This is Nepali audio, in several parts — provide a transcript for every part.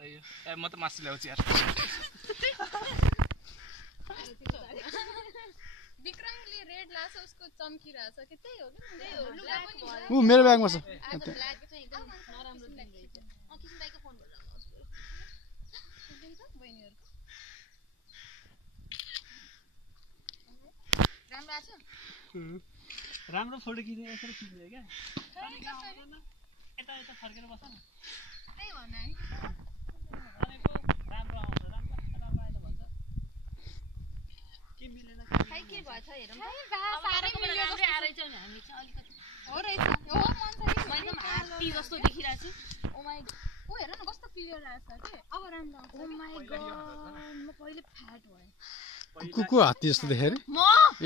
सही हो ए म त मासु ल्याउँछु यार विक्रमले रेड लाछ उसको चम्किरहेछ के त्यही हो कि त्यही हो लुगा पनि उ मेरो ब्यागमा छ आज ब्ल्याक चाहिँ एकदम नराम्रो दिन रहेछ किसन दाइको फोन गरेर आउनुहोस् दिन्छ बहिनीहरुको राम्रो आछ राम्रो फोटो खिच्ने यसरी खिच्ने क्या यता यता फर्केर बस्छ न त्यही भन्नु भनेको राम्रो आउँछ राम्रो आएन भन्छ के मिलेन खै के भएछ हेरौँ साह्रै राम्रै आएछ नि हामी चाहिँ अलिकति हो रहेछ हो मन छ मैले पनि हात्ती जस्तो देखिरहेको छु ओ माई ओ हेर न कस्तो क्लियर आएछ के अब राम्रो आउँछ ओ माई गॉड म पहिले फ्याट भएँ कुकु हात्ती जस्तो देखे रे म ए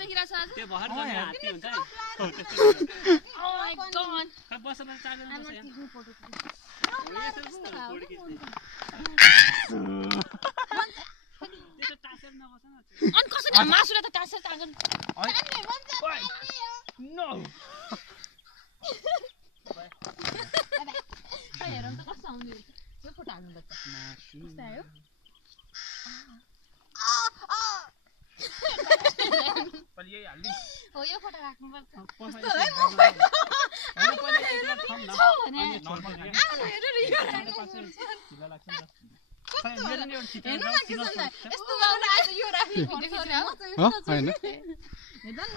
देखिरहेछ आज त्यो भर गर्ने हात्ती हुन्छ नि ओ माई गॉड खै बसेर चार्जर बस्छ यहाँ त्यो टासेर नबस्छ न अनि कसरी मासुले त टासेर टागन नो हेरौँ त कस्तो आउने रहेछ यो फोटो हाल्नु पर्छ कस्तो आयो पहिले यही हाल्दिनु हो यो फोटो राख्नु पर्छ यस्तो गाउन आज यो राख्नु पर्छ हैन हेर्दा न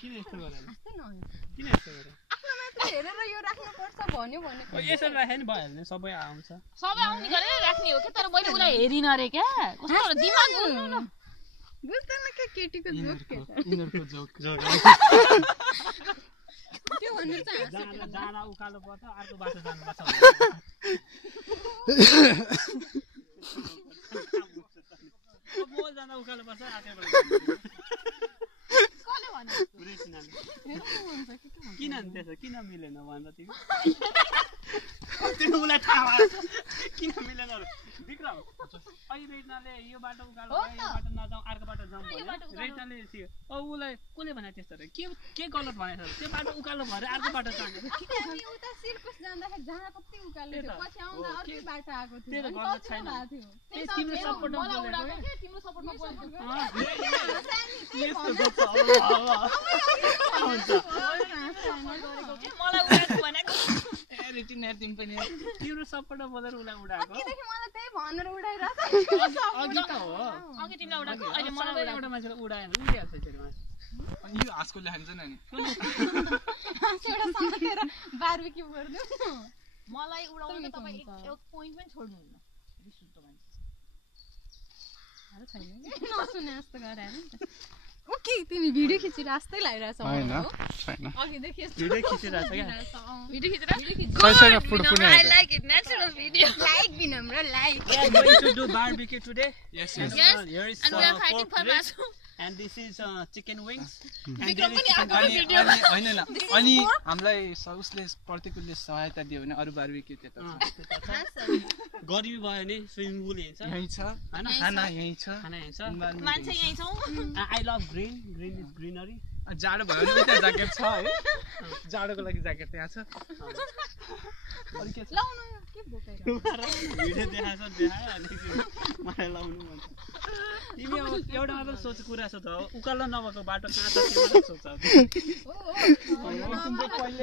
किन यस्तो गरे यस्तै नहुन्छ किन यस्तो गरे आफ्नो मात्र हेरेर यो राख्नु पर्छ भन्यो भने यसरी राखे नि भइहाल्ने सबै आउँछ सबै आउने गरेर राख्ने हो के तर मैले उलाई हेरिन रे क्या कस्तो दिमाग बोल्नु न बुझ्दैन के केटीको जोक के इनरको जोक त्यो भन्नु चाहिँ जाँदा उकालो पर्छ अर्को बाटो जानुपर्छ म जाँदा उकालो पर्छ आर्कै कसले भन्यो किन त्यसो किन मिलेन भन्छ तिमी तिमीलाई थाहा भएछ किन मिलेन विक्रम अहिले रेटनाले यो बाटो उकालो भयो यो बाटो नजाउँ अर्को बाटो जाउँ रेटनाले उसलाई कसले भने त्यस्तो रे के गलत भनेछ त्यो बाटो उकालो भएर अर्को बाटो जाने हामी उता सिरकुस जाँदाखेरि जहाँ कति उकालो थियो पछि आउँदा अर्कै बाटो आएको थियो तेरो गलत छैन तिम्रो सपोर्टमा बोलेको तिम्रो सपोर्टमा बोलेको यस्तो गर्छ मलाई उडाएको भनेको रिटिन यार तिमी पनि तिम्रो सपोर्टमा बोलेर उसलाई उडाएको अघिदेखि मलाई त्यही भनेर उडाइरहेछ अघि त हो अघि तिमीलाई उडाएको अहिले मलाई एउटा मान्छेले उडाएन उडिहाल्छ फेरि अनि यो हाँसकोले खान्छ नि एउटा समातेर बारबेक्यु गर्नु मलाई उडाउन तपाईँ एक पोइन्ट पनि छोड्नुहुन्न रिस उठ्दो मान्छे नसुने जस्तो गरे ओके तिमी भिडियो खिचेर जस्तै लागिरहेछ हैन छैन अघिदेखि भिडियो खिचिरहेछ क्या भिडियो खिचेर छैन फुड पनि I like it natural video like Vinamra like We are going to do barbecue today. Yes. yes Here is and we are fighting for masu and this is chicken wings. Vikram पनि आएको भिडियो हैन ल अनि हामीलाई उसले प्रतिकूलले सहायता दियो भने अरु बारबेक्यु त्यता छ गर्मी भयो नि स्विमिङ पुल यही छ यही छ हैन खाना यही छ खाना यही छ मान्छे यही छौ I love green is greenery. जाडो भयो भने उता ज्याकेट छ है जाडोको लागि ज्याकेट त्यहाँ छ लाउनु के बोकेर भिडियो देखायो अनि मलाई लाउनु मन तिमी अब एउटा मात्र सोच कुरा छ त उकालो नभएको बाटो कहाँ छ त्यो मात्र सोच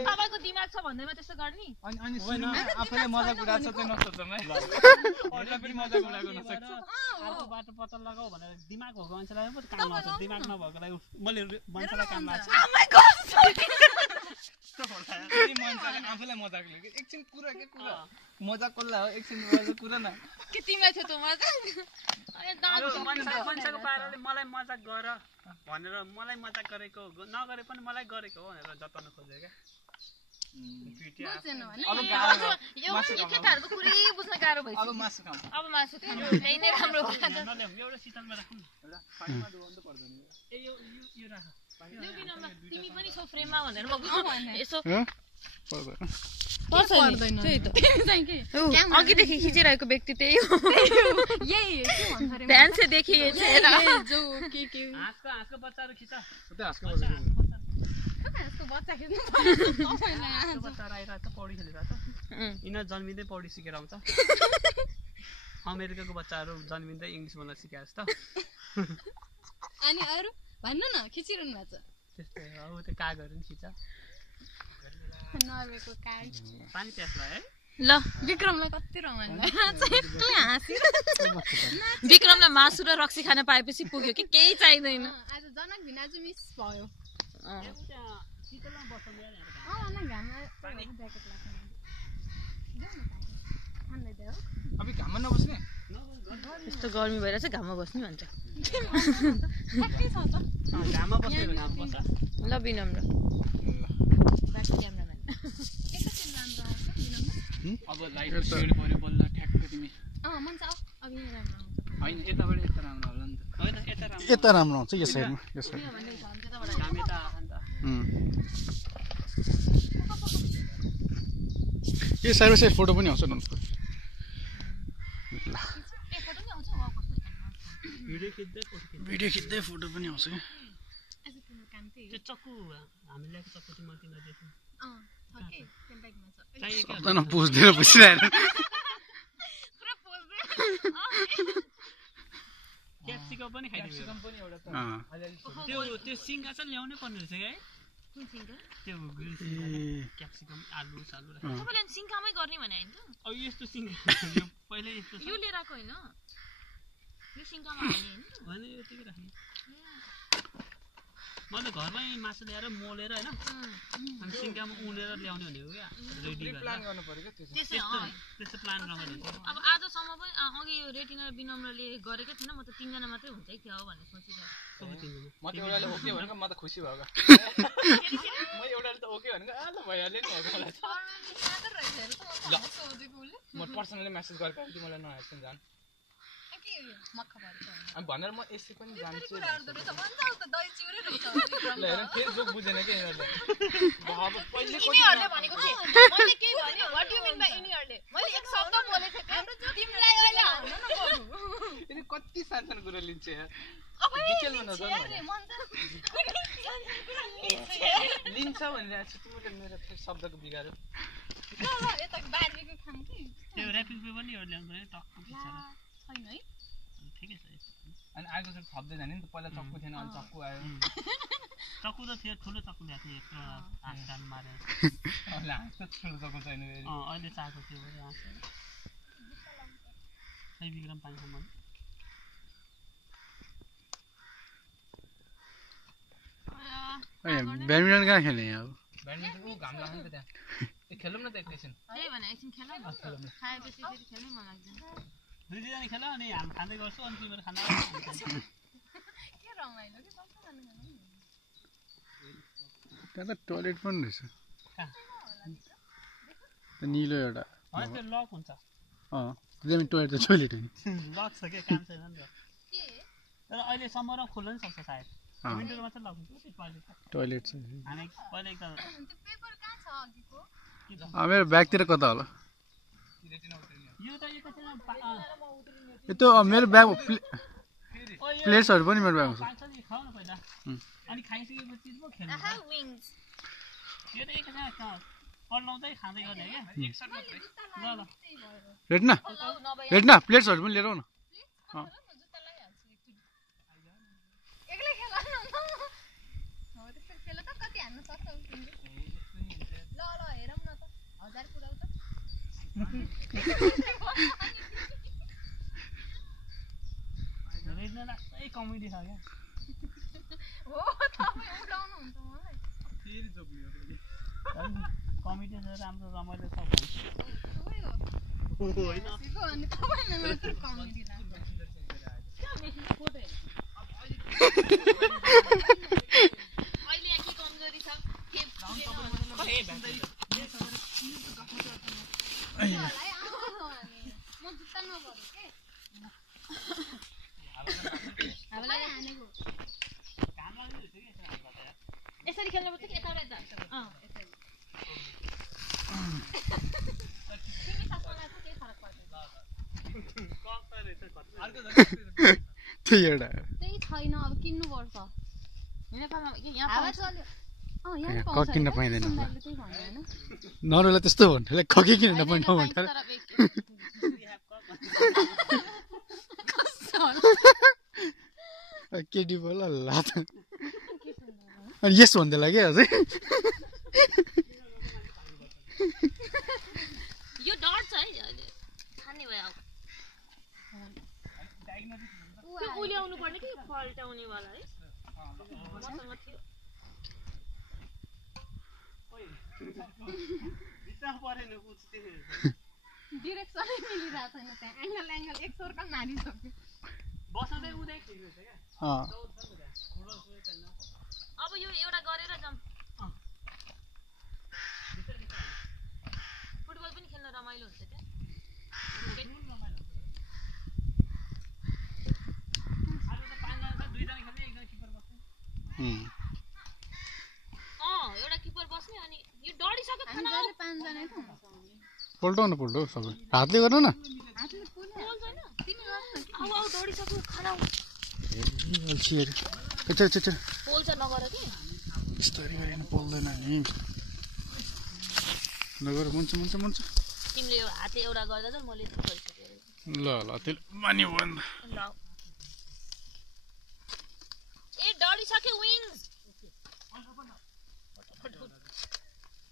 तपाईको दिमाग छ भन्दैमा त्यस्तो गर्ने अनि सुन्नु आफैले मजाक उडाछ चाहिँ नसोचौँ है अरूलाई पनि मजाक उडाउन सक्छ अर्को बाटो पत्ता लगाऊ भनेर दिमाग भएको मान्छेलाई पो काम लाग्छ दिमाग नभएकोलाई मैले मान्छेलाई काम लाग्छ oh my god आफैलाई मजाक लाग्यो एकछिन कुरा के कुरा मजाक कसलाई हो एकछिन मजाक कुरा न के तिमीलाई थियो त मजाक अरे मान्छेको पाराले मलाई मजाक गर भनेर मलाई मजाक गरेको नगरे पनि मलाई गरेको हो भनेर जताउन खोजे क्या अब गाह्रो यो केटाहरुको पुरै बुझ्न गाह्रो भइसक्यो अब मासु खाऊ अब मासु खानु त्यही नै राम्रो हो नल्याउ एउटा शीतलमा राखौँ एउटा पानीमा डुबाउनु पर्दैन ए यो राख तिमी पनि छौ फ्रेममा भनेर म यसो पर्दैन त्यही त तिमी चाहिँ के अघिदेखि खिचिरहेको व्यक्ति त्यही हो यही के भन्छ रे ध्यान से देखिए जो के हाँसको बच्चाहरु खिच त्यो हाँसको बच्चा यसको बच्चा खेल्नु पर्यो त्यो बच्चा आइरहेको छ पौडी खेलिरहेको छ यिनीहरू जन्मिँदै पौडी सिकेर आउँछ अमेरिकाको बच्चाहरू जन्मिँदै इङ्ग्लिस बोल्न सिकाएको छ त अनि अरू भन्नु न खिचिरहनु भएको छ त्यस्तै हो त्यो कागहरू पनि खिच्छ नर्वेको काग पानी प्यास भयो है ल विक्रमलाई कति रमाइलो विक्रमलाई मासु र रक्सी खान पाएपछि पुग्यो कि केही चाहिँदैन आज जनक भिनाजु मिस भयो शीतलमा बस्छ घाममा ज्याकेट लाग्छ अब घाममा नबस्ने यस्तो गर्मी भएर चाहिँ घाममा बस्नु भन्छ घाममा बसेर घाम बस्छ ल विनम्र बाटो क्यामेराम्यान अब लाइट सेड पर्यो बल्ल ठ्याक्क तिमी मन चाहिँ अघि नै राम्रो आउँछ होइन यताबाट यता राम्रो होला नि त होइन यता राम्रो यता राम्रो आउँछ यो साइडमा यो साइड घाम यता आएको नि त यो साइडमा चाहिँ फोटो पनि आउँछ न ल भिडियो खिच्दै फोटो पनि आउँछ क्या त्यो चक्कु हामी ल्याएको चक्कु चाहिँ मैले तिमीलाई देखेँ सबजना पुज्दैन पुछिरहेन क्याप्सिकम पनि खाइदियो पनि एउटा त त्यो सिङ्गा चाहिँ ल्याउनै पर्ने रहेछ क्या है त्यो क्याप्सिकम आलु सालु तपाईँले सिङ्खामै गर्ने भने होइन अब यस्तो सिङ्गा पहिल्यै यस्तो यो लिएर आएको होइन यो सिङ्खामा हाल्ने होइन होइन यतिकै राख्ने मैले घरमै मासु ल्याएर मोलेर होइन अनि सिङ्गामा उनेर ल्याउने भनेको क्या रेडी प्लान गर्नु पर्यो क्या त्यो त्यसै त्यस्तो प्लान नगरेको अब आजसम्म पनि अघि यो रेटिना र विनम्रले गरेकै थिएन म त 3 जना मात्रै हुन्छ है क्या हो भन्ने सोचिरहेको म त एउटाले ओके भनेको म त खुसी भयो क्या म एउटाले त ओके भनेको ल भइहाल्यो नि म पर्सनली मेसेज गरेको तिमीलाई नहेर्छु जान अनि भनेर म यसै पनि जान्छु ल हेर फेरि जोक बुझेन क्या यिनीहरूले अब पहिले यिनीहरूले भनेको के मैले के भन्यो व्हाट डु मिन बाइ यिनीहरूले मैले एक शब्द बोलेको थिएँ तिमीलाई अहिले हाल्नु न गर्नु यिनी कति सानो कुरो लिन्छ यार अब डिटेलमा नजाऊ लिन्छ भनेर तिमीले मेरो शब्दको बिगार्यो यता बार्बीक्यु खानु कि त्यो ऱ्यापिङ पे पनि एउटा ल्याउनु पर्यो टक्क बिचारा छैन है ठिकै छ अनि आगो चाहिँ थप्दै जाने नि त पहिला चक्कु थिएन अनि चक्कु आयो चक्कु त थियो ठुलो चक्कु ल्याएको थियो यत्रो हाँस डाल्नु मारेर अहिले हाँस त ठुलो चक्कु छैन अहिले चाएको थियो हाँस सही विक्रम पानीसम्म ब्याडमिन्टन कहाँ खेल्ने यहाँ अब ब्याडमिन्टन ऊ घाम लाग्छ नि त त्यहाँ खेलौँ न त एकैछिन त्यही भने एकछिन खेलौँ न खाएपछि फेरि खेल्नै मन लाग्दैन दुईजना खेल अनि हामी खाँदै गर्छु अनि तिमीहरू खाना के रमाइलो के सबै खानु त्यहाँ त टोयलेट पनि रहेछ निलो एउटा होइन त्यो लक हुन्छ टोयलेट त टोयलेट हो नि लक छ क्या काम छैन नि त तर अहिले समर खोल्न नि सक्छ सायद विन्टरमा मात्रै लक हुन्छ टोयलेट छ हामी पहिला एक पेपर कहाँ छ अघिको मेरो ब्यागतिर कता होला यो त त्यो मेरो ब्याग प्लेट्सहरू पनि मेरो ब्यागमा छ खाऊ न पहिला अनि खाइसकेपछि पो खेल्नु यो त एकैछिन पल्लाउँदै खाँदै गर्ने क्या ल ल रेटना प्लेट्सहरू पनि लिएर आऊ न एक्लै खेल न हो त्यस्तो खेल त कति हान्न सक्छौ तिमीले ल ल हेरौँ न त 1000 पुराउ त रेडनालाई कमेडी छ क्या हो तपाईँ उडाउनु हुन्छ मलाई फेरि जोक्यो कमेडी छ राम्रो रमाइलो छ होइन अनि तपाईँले मात्र कमेडी लाग्छ अहिले यहाँ के कमजोरी छ म जुत्ता नभरु के यसरी खेल्नुपर्छ कि यताबाट यता त्यही एउटा त्यही छैन अब किन्नु पर्छ नेपालमा यहाँ हावा चल्यो कक किन्न पाइँदैन नरुलाई त्यस्तो भन्थ्यो ककै किन नपाउने ठाउँ भन्थ्यो केटी बोला लात अनि यस भन्दैला के अझै यो डट छ है अहिले खाने भयो त्यो उल्याउनु पर्ने कि फल्टाउने वाला है मसँग थियो डिरेक्सनै मिलिरहेको छैन त्यहाँ एङ्गल एक सर्कल मारिसक्यो अब यो एउटा गरेर जाउँ फुटबल पनि खेल्न रमाइलो हुन्छ क्या एउटा किपर बस्ने अनि यो डढिसक्यो खाना पल्टाउनु पल्टो सबै हातले गर्नु न अब डढिसक्यो खाना पोल्छ नगर कि बिस्तारै गरेर पोल्दैन नि नगर मुन्छ तिमीले यो हाते एउटा गर्दा त मैले यति गरिसकेँ ल त्यसले मानि भयो नि ल ए डढिसक्यो विङ्स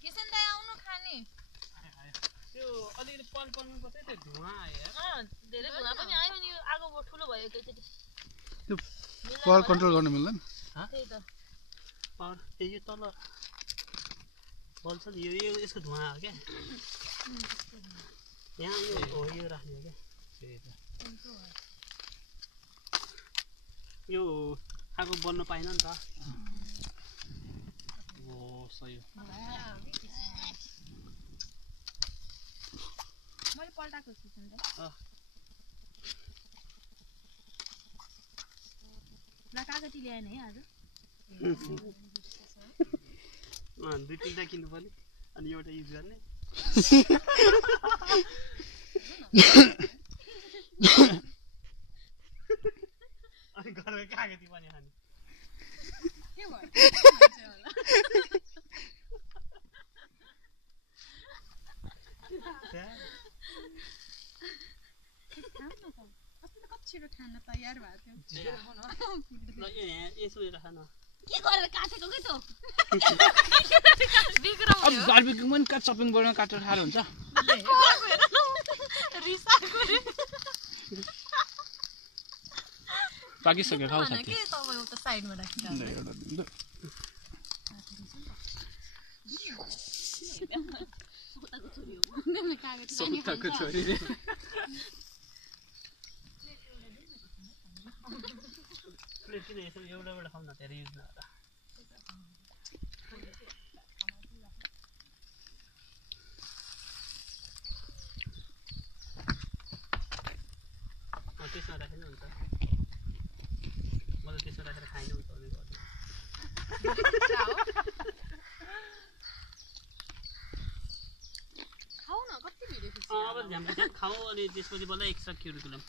किसन दाइ आउनु खाने त्यो अलिकति पल्नु पर्छ त्यो धुवा आयो धेरै धुवा पनि आयो नि आगो ठुलो भयो एकैचोटि त्यो पावर कन्ट्रोल गर्न मिल्दैन त्यही त पावर यो तल बल्छ नि यो यसको धुवा हो क्या यहाँ यो राख्ने हो क्या यो आगो बल्न पाएन नि त सही मैले पल्टाएको किसन दाइ ल कागती ल्याएन है आज 2-3टा किन्नु पर्ने अनि एउटा युज गर्ने अनि घरमा कागती पनि खाने के भयो कति छिटो खान तयार भएको थियो यसो खान के गरेर काटेको के त अब बार्बिक्यू पनि काट सपिङ बोर्डमा काटेर खाएर हुन्छ पाकिसक्यो खाऊ साथी के तपाईँ त साइडमा राखिदिनु सोताको छोरीले प्लेट किन यसो एउटा खाउँ न धेरै युज नगर त्यसमा राखेर हुन्छ मलाई त्यसमा राखेर खाइन हुन्छ भने खाऊ न कति भिडियो अब झ्याम्पे खाऊ अनि त्यसपछि बल्ल extra curriculum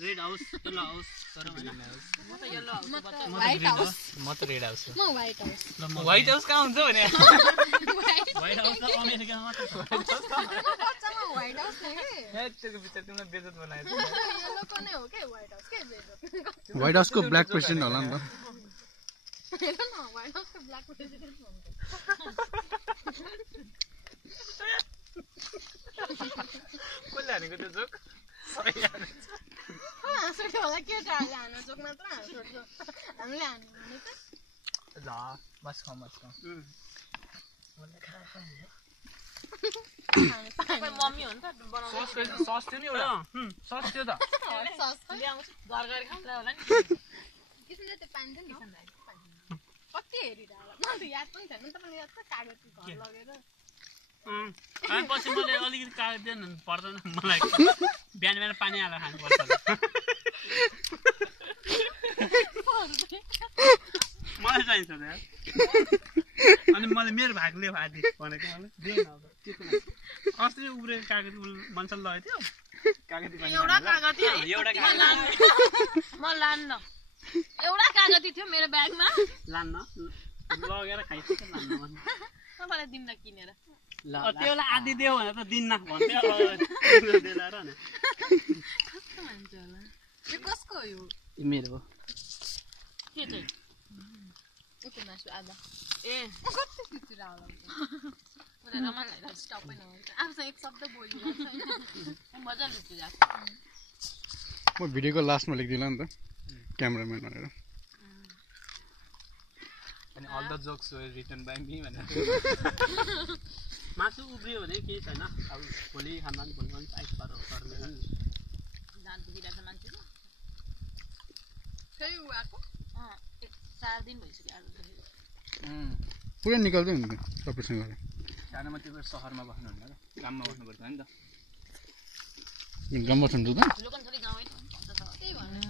red house yellow house white house म त रेड हाउस म व्हाइट हाउस व्हाइट हाउस कहाँ हुन्छ भने व्हाइट हाउस त अमेरिकामा मात्र छ बच्चामा व्हाइट हाउस नै के त्यसको बिचार तिमीलाई बेजत बनाएछ येलोको नै हो के व्हाइट हाउस के बेजो व्हाइट हाउसको ब्ल्याक प्रेसिडेन्ट होला नि त हेर न व्हाइट हाउसको ब्ल्याक प्रेसिडेन्ट हुन्छ कसले हानेको त्यो जोक हाँसुटो होला केटाहरूले हान्नु जोक मात्र हाँसुटो हामीले हान्नु भने त ल बस खाऊ मम्मी हो नि त सस थियो नि एउटा सस थियो त ल्याउँछु घर गएर खाउँछ होला नि किसिमले त्यो पानी थियो नि कति हेरिरह होला मलाई त याद पनि छैन तपाईँले याद छ कागती घर लगेर अनि पछि मैले अलिकति कागज दिएन पर्दैन मलाई बिहान बिहान पानी हालेर खानुपर्छ मलाई चाहिन्छ अनि मैले मेरो भागले भादी भनेको मलाई दिएन अस्ति उब्रेको कागज मान्छेले लगेको थियो कागती एउटा कागती एउटा म लान्न एउटा कागती थियो मेरो ब्यागमा लान्न लगेर खाइसक्यो लान्न भने तपाईँलाई दिन्न किनेर त्यो बेला आधी देऊ भनेर त दिन्न भन्थ्यो अब दिलाएर नि कस्तो मान्छ होला यो कसको हो यो मेरो हो के चाहिँ उको मासु आधा ए कति खुचुरा होला मलाई रमाइलो भइरहेको छ स्टप पनि हुन्छ आफूसँग एक शब्द बोलिरहेको छैन मजाले लुच्छु म भिडियोको लास्टमा लेख्दिनँ नि त क्यामेराम्यान भनेर अनि all the jokes were written by me भनेर मासु उब्रियो भने केही छैन अब भोलि खाना भोलि पनि साइज पर्ने जान पुगिरहेको छ मान्छे फेरि उ आएको 4 दिन भइसक्यो आज पुरै निकाल्दै हुन्छ तपाईँसँग गएर सानोमा त्यो बेला सहरमा बस्नुहुन्न र गाममा बस्नुपर्छ नि त गाउँमा छ नि त लोकन छोरी गाउँै त्यही भन्नु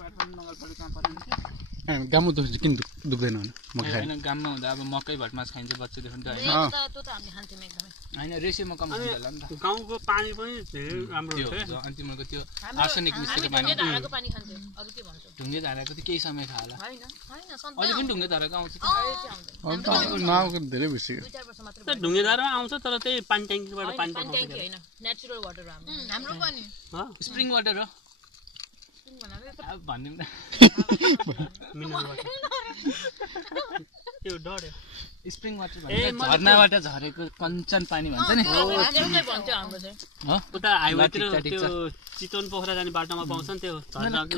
काठमाडौँ नगरपालिका पर्दैन गाउँमा किन दुख्दैन भने मकै खाएर होइन गाममा हुँदा अब मकै भटमास खाइन्छ बच्चादेखि त होइन त्यो त हामीले खान्थ्यौँ एकदमै होइन रेसियोमा कम हुन्छ होला नि त गाउँको पानी पनि धेरै राम्रो त्यो हुन्छ अन्तिमको त्यो आर्सेनिक मिसेको पानी धाराको पानी खान्थ्यौँ अरू के भन्छौ ढुङ्गे धाराको त केही समय खायो होला होइन होइन अहिले पनि ढुङ्गे धाराको आउँछ अन्त नआएको धेरै भइसक्यो 2-4 वर्ष मात्र त्यो ढुङ्गेधारमा आउँछ तर त्यही पानी ट्याङ्कीबाट पानी पानी ट्याङ्की होइन नेचुरल वाटर हो हाम्रो हाम्रो पनि स्प्रिङ वाटर हो अब भनिदिउँ न मिनरल वाटर त्यो डढ्यो स्प्रिङ वाटर भन्छ झरनाबाट झरेको कञ्चन पानी भन्छ नि नेचुरलै भन्छ हाम्रो चाहिँ उता हाइवेतिर त्यो चितवन पोखरा जाने बाटोमा पाउँछ नि त्यो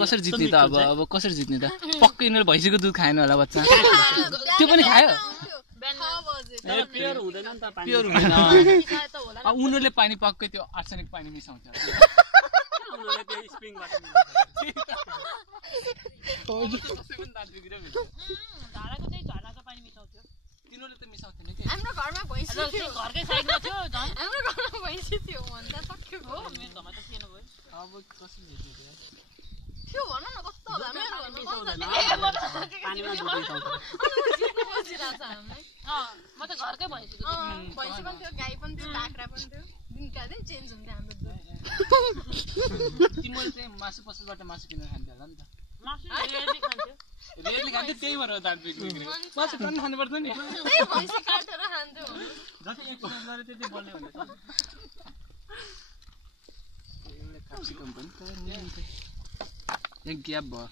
कसरी जित्ने त अब कसरी जित्ने त पक्कै यिनीहरू भैँसीको दुध खाएन होला बच्चा त्यो पनि खायो प्योर हुँदैन नि त पानी प्योर हुँदैन अब उनीहरूले पानी पक्कै त्यो आर्सेनिक पानी मिसाउँछ उनीहरूले त्यो स्प्रिङबाट धाराको चाहिँ झरनाको पानी मिसाउँथ्यो तिनीहरूले त मिसाउँथेन कि हाम्रो घरमा भैँसी थियो घरकै साइडमा थियो झन् हाम्रो घरमा भैँसी थियो भन्दा सक्यो हो मेरो घरमा त थिएन भयो अब कसरी जित्ने थियो भन न कस्तो होला मेरो घरमा पानीमा दुध मिसाउँछ बसिरहेको छ हामीलाई म त घरकै भैँसीको भैँसी पनि थियो गाई पनि थियो बाख्रा पनि थियो दिनका दिन चेन्ज हुन्थ्यो हाम्रो दुध तिमीले चाहिँ मासु पसलबाट मासु किनेर खान्थ्यो होला नि त मासु रेडी खान्थ्यो रेडले खान्थ्यो त्यही भएर दाँत बिग्रेको मासु पनि खानुपर्छ नि त्यही भैँसी काटेर खान्थ्यो जति एक्सर्साइज गरे त्यति बल्ने हुन्छ क्याप्सिकम पनि एक ग्याप भयो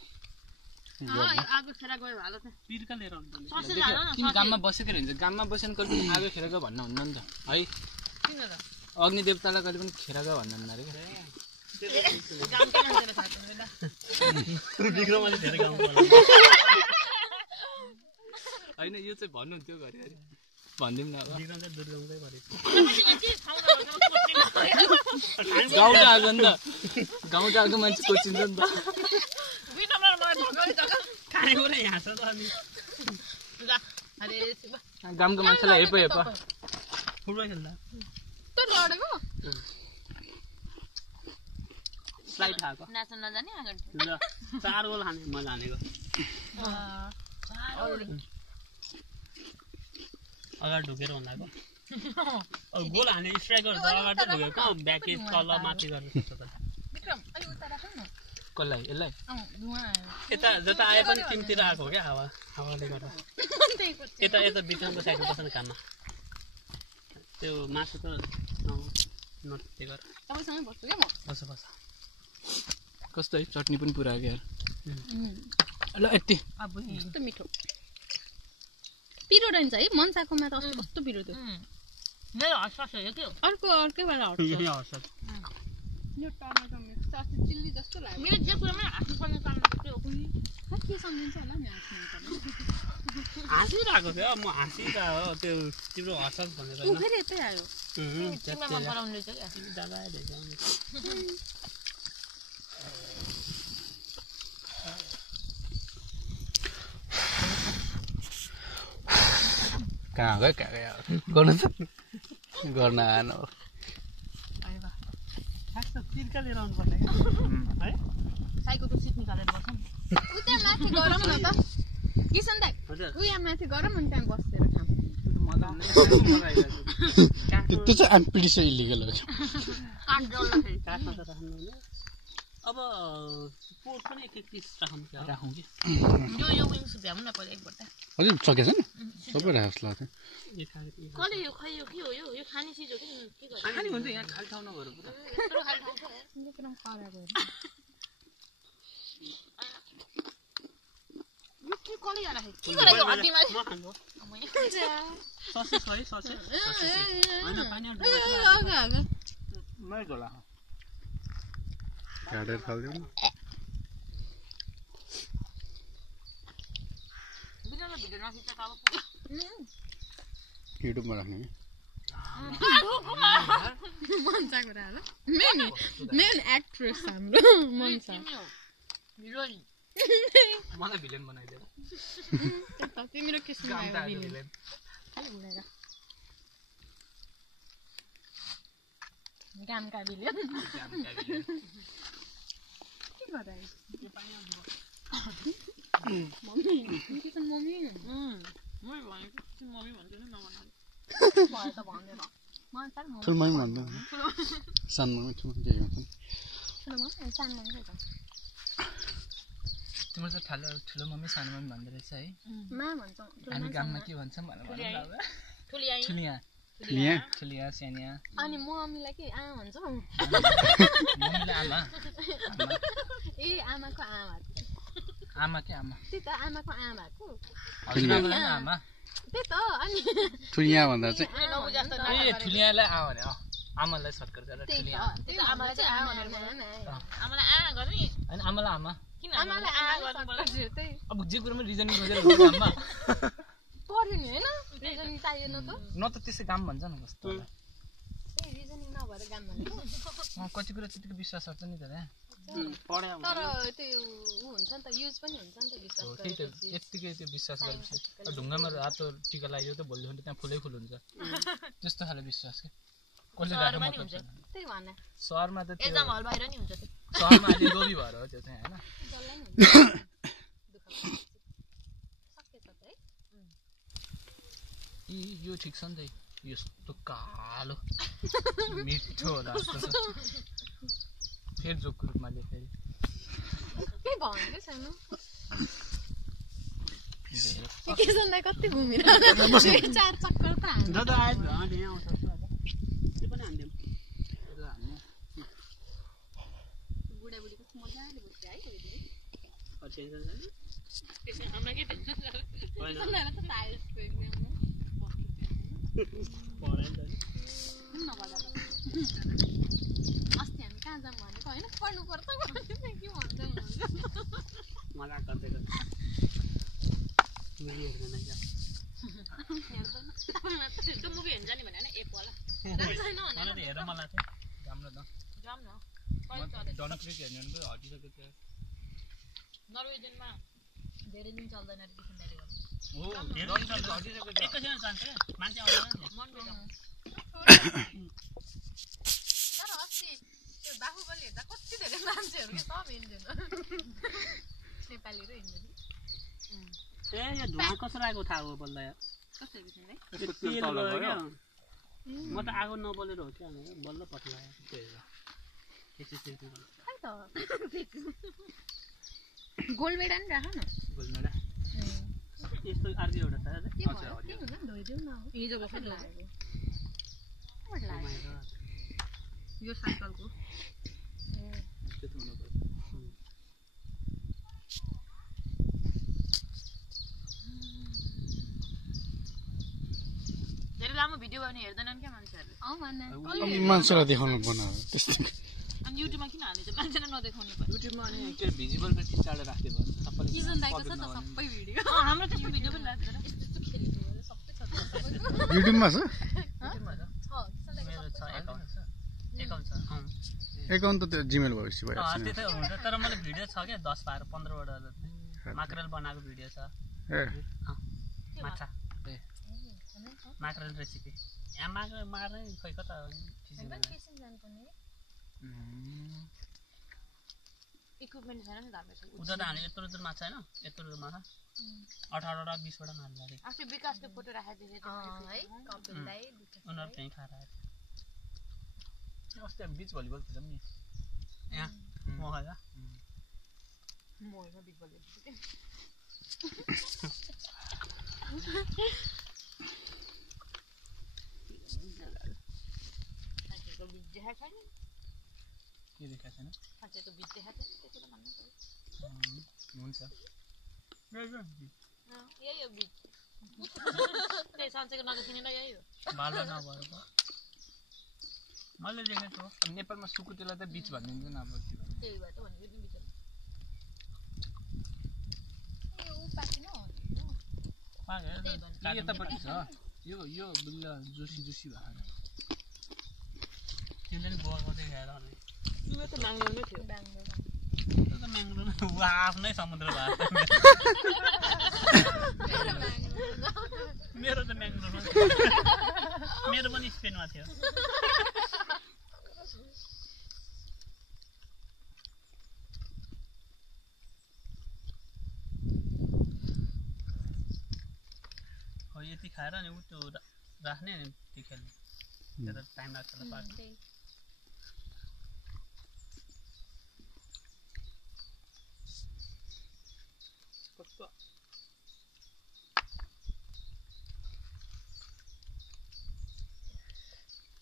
आगो खेर गयो होला त पिर्का लिएर आउनु ससेज हाल न किन गाममा बसेको हुन्छ गाममा बसेन कहिले पनि आगो खेर गयो भन्नु हुन्न नि त है किन र अग्नि देवतालाई कहिले पनि खेर गयो भन्नुहुन्न अरे गाउँकै मान्छेले खाएको बेला विक्रमले धेरै गाउँ होइन यो चाहिँ भन्नुहुन्थ्यो घरि अरे भनिदिउँ न अब विक्रम चाहिँ दुर्गाउँदै गरेको गाउँको आगो नि त गाउँको आगो मान्छे कोचिन्छ नि त खानेकुरा यहाँ छ त अनि गाउँको मान्छेलाई हेप हेप फुटबल खेल्दा त्यो लडेको स्लाइड खाएको नाच्न नजाने आँगन ल 4 गोल हाने म जानेको अगाडि ढुकेर हुँदाको गोल हाने स्ट्राइकर अगाडि ढुकेको ब्याकेज तल माथि गर्नु सक्छ त विक्रम अलि उता राख न कसलाई यसलाई धुवा आयो यता जता आए पनि तिमतिर आएको हो क्या हावाले गर्दा यता यता बिचको साइडमा बस्छ न काममा त्यो मासु त नटे गर तपाईँसँगै बस्छु क्या म बस बस कस्तो है चटनी पनि पुऱ्याएको यार ल यति कस्तो मिठो पिरो रहन्छ है मनसाकोमा त अस्ति कस्तो पिरो थियो मेरो हर्ष हो के हो अर्कै बेला हट्छ यो टमाटो मिक्स त अस्ति चिल्ली जस्तो लाग्यो मेरो जे कुरामा हाँस्नु पर्ने काम त्यो हो के सम्झिन्छ होला नि हाँसिरहेको थियो म हाँसिरहेको त्यो तिम्रो हर्षद भनेर होइन फेरि यतै आयो टिममा पराउनु रहेछ क्या दादा कहाँ गयो गर्नु त गर्न आएन तिर्का लिएर आउनु पर्ने है साइकलको सिट निकालेर बस्छौँ उता माथि गरौँ न त किसन दाइ उया माथि गरौँ अनि त्यहाँ बसेर खाऊँ त्यो चाहिँ आइम प्रिटी इलिगल हो काठ डल्दाखेरि काठमा त राख्नु अब पोर्ट पनि एक पिस राखौँ कि यो विङ्स भ्याउँ न पहिला एकपल्ट अझै सकेछ नि सबै राखेको जस्तो लाग्छ कसले यो खै यो के हो यो खाने चिज हो कि के गर्छ खाने हुन्छ यहाँ खाली ठाउँ नभएर पुरा यत्रो खाने ठाउँ छ एकदम कराएको यो के कसले राखेको के गरेको हड्डीमा म खान्छु ससेज है ससेज हैन पानी मै होला काटेर खालिदिउँ बिना भिडियो नखिच्छ त अब युट्युबमा राख्ने मन्साको कुरा हो मेन एक्ट्रेस हाम्रो मन्सा हिरोइन मलाई भिलेन बनाइदियो तिम्रो के सुनायो भिलेन गामका भिलियन के गरायो मम्मी किचन मम्मी मैले भनेको मम्मी भन्छु नि नभन भयो त भन्दैन मन्सा मम्मी ठुलो मम्मी भन्दैन सानो मम्मी ठुलो जे हुन्छ ठुलो मम्मी सानो मम्मी छ तिम्रो चाहिँ ठुलो मम्मी सानो मम्मी भन्दो रहेछ है मा भन्छौ हामी गाउँमा के भन्छौँ भनेर ठुलिया ठुलिया सानिया अनि मम्मीलाई के आमा भन्छौ मम्मीले आमा ए आमाको आमा आमा के आमा त्यही त आमाको आमाको हजुरआमालाई आमा त्यही त अनि ठुलिया भन्दा चाहिँ ए ठुलियालाई आ भने आमालाई सर्टकट गरेर ठुलिया त्यही त आमालाई चाहिँ आमा भनेर आमालाई आ गर्ने होइन आमालाई आमा किन आमालाई आ गर्नु पर्छ त्यही अब जे कुरामा रिजनिङ खोजेर हुन्छ आमा पर्यो नि हैन रिजनिङ चाहिएन त न त त्यसै काम भन्छ नि कस्तो ए रिजनिङ नभएर काम भनेको कति कुरा त्यतिको विश्वास गर्छ नि त पढ्या तर त्यो उ हुन्छ नि त युज पनि हुन्छ नि त विश्वास त्यही त यत्तिकै त्यो विश्वास गरेपछि ढुङ्गामा रातो टिका लगाइदियो त भोलिदेखि त्यहाँ फुलै फुल हुन्छ त्यस्तो खाले विश्वास के कसले राख्नु मतलब छैन त्यही भने सहरमा त त्यो एक्जाम हल बाहिर नि हुन्छ त्यो सहरमा अहिले लोभी भएर हो त्यो चाहिँ होइन जसलाई नि हुन्छ दुःख सकेछ त है यो ठिक छ नि त यस्तो कालो मिठो होला जस्तो छ फेरि जोकको रूपमा ले फेरि के भन्दै छैन के सन्दै कति घुमिरहेको चार चक्कर त हान्छ दादा आयो यहाँ आउँछ त्यो पनि हान्दिउँ बुढाबुढी कस्तो मजाले बस्छ है टेन्सन छैन हाम्रो के टेन्सन होइन त साइन्सको एक्जाममा पढाइ त अस्ति हामी कहाँ जाऊँ भनेको होइन पढ्नु पर्छ के भन्छ मजाक गर्दै गर्छ मिलिहरुको नै क्या त्यो मुभी हेर्न जाने भने हैन एप वाला मलाई त हेर मलाई चाहिँ राम्रो त जाम न डनक्रिक हेर्नु पनि हटिसक्यो त्यो नर्वेजनमा धेरै दिन चल्दैन एजुकेसन भ्याली गर्नु हो डनक्रिक हटिसक्यो त्यो एकैछिन जान्छ क्या मान्छे आउँदैन नि मन बेजाम तर अस्ति त्यो बाहुबली हेर्दा कति धेरै मान्छेहरू के सब हिँड्दैन नेपाली र हिँड्दैन ए यो धुवा कसरी आएको थाहा हो बल्ल यार कस्तो बित्दै यो तेल गयो क्या म त आगो नबलेर हो क्या बल्ल पत्ता लाग्यो त्यही हो खै त गोलबेडा नि राख न गोलमेडा यस्तो अर्को एउटा छ के भयो के हुँदा नि धोइदेऊ न हिजो बस्नु लागेको यो साइकलको त्यो त हुनुपर्छ धेरै लामो भिडियो भयो भने हेर्दैनन् क्या मान्छेहरूले अँ भन्न मान्छेलाई देखाउनु पर्ने अब त्यस्तो अनि युट्युबमा किन हाल्ने चाहिँ मान्छेलाई नदेखाउने भयो युट्युबमा अनि के भिजिबल पनि टाढा राख्दै भयो सबैले किजन दाइको छ त सबै भिडियो हाम्रो त भिडियो पनि राख्दैन यस्तो यस्तो खेलेको सबै छ युट्युबमा छ मेरो छ एकाउन्ट छ एकाउन्ट त त्यो जिमेल भएपछि भयो त्यतै हुन्छ तर मलाई भिडियो छ क्या 10 12 15 वटा माक्रेल बनाएको भिडियो छ ए माछा माक्रेल रेसिपी यहाँ मार्ने खोइ कता किसिम जानुपर्ने इक्विपमेन्ट छैन नि हाम्रो उता त हामीले यत्रो यत्रो माछा होइन यत्रो माछा 18वटा 20वटा मार्नु अरे अस्ति विकासले फोटो राखेको देखेँ है कपिललाई उनीहरू त्यहीँ खाएर आयो अस्ति हामी बिच भलिबल खेल्यौँ नि यहाँ मखा मोरमा बिग बल देख्छु खाँचेको बिच देखाएको छैन के देखाएको छैन खाँचेको बिच देखाएको छैन त्यति त भन्नु पर्यो हुन्छ यही हो बिच त्यही सन्चेको नदेखिने यही हो बाला नभएर पो मैले देखेको छु अब नेपालमा सुकुटीलाई त बिच भनिदिन्छ नि अब के भन्नु त्यही भएर त भनेको नि बिचमा यो पाकिन पाकेर त्यही भने यो यतापट्टि छ यो बिल्ल जुसी जुसी भएर त्यसले नि गोल मात्रै खाएर अनि यो त माग्नु थियो ब्याङ्गलोर त्यो त म्याङ्ग्रो न ऊ आफ्नै समुद्र भयो मेरो त म्याङ्ग्रो मेरो पनि स्पेनमा थियो हो यति खाएर अनि ऊ त्यो राख्ने अनि त्यो खेल्ने त्यो त टाइम लाग्छ होला पाक्नु कस्तो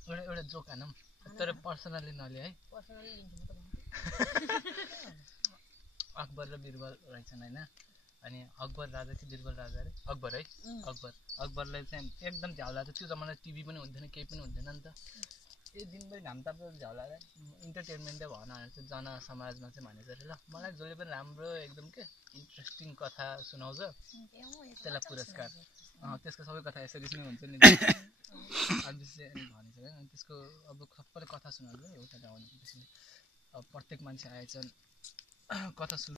एउटा जोक हानौँ तर पर्सनली नले है पर्सनली लिन्छु म त अकबर र बिरबल रहेछन् होइन अनि अकबर राजा कि बिरबल राजा अरे अकबर है अकबरलाई चाहिँ एकदम झ्याउला थियो त्यो जमाना टिभी पनि हुन्थेन केही पनि हुन्थेन नि त एक दिनभरि घाम ताप्दा झ्याउला इन्टरटेनमेन्टै भएन भनेर चाहिँ जनसमाजमा चाहिँ भनेको अरे ल मलाई जसले पनि राम्रो एकदम के इन्ट्रेस्टिङ कथा सुनाउँछ त्यसलाई पुरस्कार त्यसको सबै कथा यसरी नै हुन्छ नि अनि भनेको छ अनि त्यसको अब सबैले कथा सुनाउँछ नि एउटा गाउँमा त्यसरी अब प्रत्येक मान्छे आएछन् कथा सुन्नु